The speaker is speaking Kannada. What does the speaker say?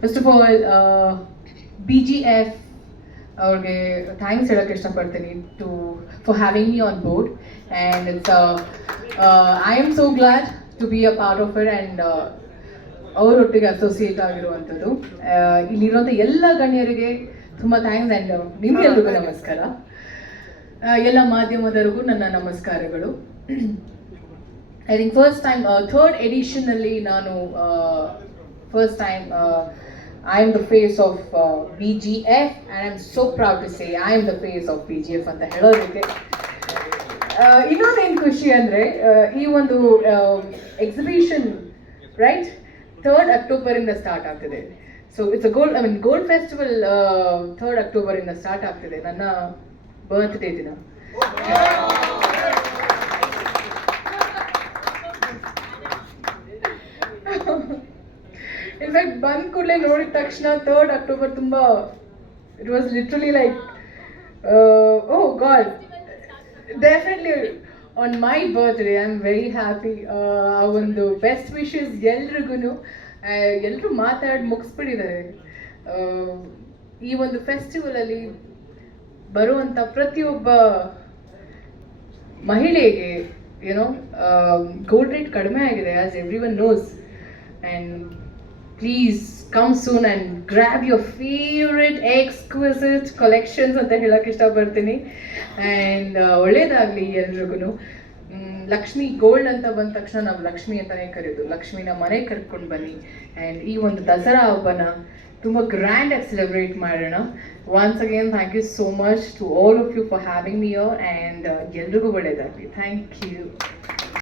ಫಸ್ಟ್ ಆಫ್ ಆಲ್ BGF ಅವ್ರಿಗೆ ಥ್ಯಾಂಕ್ಸ್ ಹೇಳೋಕ್ಕೆ ಇಷ್ಟಪಡ್ತೀನಿ for having me on board and it's I am so glad to be a part of it and ಅವರೊಟ್ಟಿಗೆ ಅಸೋಸಿಯೇಟ್ ಆಗಿರುವಂಥದ್ದು. ಇಲ್ಲಿರುವಂಥ ಎಲ್ಲ ಗಣ್ಯರಿಗೆ ತುಂಬ ಥ್ಯಾಂಕ್ಸ್ ಆ್ಯಂಡ್ ನಿಮಗೆಲ್ರಿಗೂ ನಮಸ್ಕಾರ. ಎಲ್ಲ ಮಾಧ್ಯಮದವರಿಗೂ ನನ್ನ ನಮಸ್ಕಾರಗಳು. I think first time third ಎಡಿಷನಲ್ಲಿ ನಾನು first time I am the face of BGF and I am so proud to say I am the face of BGF ಅಂತ ಹೇಳೋದಕ್ಕೆ. ಇನ್ನೊಂದೇನು ಖುಷಿ ಅಂದರೆ ಈ ಒಂದು ಎಕ್ಸಿಬಿಷನ್ ರೈಟ್ 3rd ಅಕ್ಟೋಬರಿಂದ ಸ್ಟಾರ್ಟ್ ಆಗ್ತಿದೆ. So it's gold festival 3rd ಅಕ್ಟೋಬರಿಂದ ಸ್ಟಾರ್ಟ್ ಆಗ್ತಿದೆ, ನನ್ನ ಬರ್ತ್ಡೇ ದಿನ. ಇನ್ಫ್ಯಾಕ್ಟ್ ಬಂದ ಕೂಡಲೇ ನೋಡಿದ ತಕ್ಷಣ 3rd ಅಕ್ಟೋಬರ್ ತುಂಬ it was literally like oh god, definitely on my birthday I am very happy. ಆ ಒಂದು ಬೆಸ್ಟ್ ವಿಶಸ್ ಎಲ್ರಿಗೂ, ಎಲ್ಲರೂ ಮಾತಾಡಿ ಮುಗಿಸ್ಬಿಟ್ಟಿದ್ದಾರೆ. ಈ ಒಂದು ಫೆಸ್ಟಿವಲಲ್ಲಿ ಬರುವಂಥ ಪ್ರತಿಯೊಬ್ಬ ಮಹಿಳೆಗೆ ಏನೋ ಗೋಲ್ಡ್ ರೇಟ್ ಕಡಿಮೆ ಆಗಿದೆ, as every one knows. And please come soon and grab your favorite exquisite collections ಅಂತ ಹೇಳಕ್ಕೆ ಇಷ್ಟಪಡ್ತೀನಿ. ಆ್ಯಂಡ್ ಒಳ್ಳೇದಾಗಲಿ ಎಲ್ರಿಗೂ. ಲಕ್ಷ್ಮಿ ಗೋಲ್ಡ್ ಅಂತ ಬಂದ ತಕ್ಷಣ ನಾವು ಲಕ್ಷ್ಮಿ ಅಂತಲೇ ಕರೆಯೋದು. ಲಕ್ಷ್ಮಿನ ಮನೆಗೆ ಕರ್ಕೊಂಡು ಬನ್ನಿ ಆ್ಯಂಡ್ ಈ ಒಂದು ದಸರಾ ಹಬ್ಬನ ತುಂಬ ಗ್ರ್ಯಾಂಡಾಗಿ ಸೆಲೆಬ್ರೇಟ್ ಮಾಡೋಣ. Once again thank you so much to all of you for having me here and ಎಲ್ರಿಗೂ ಒಳ್ಳೇದಾಗಲಿ. Thank you.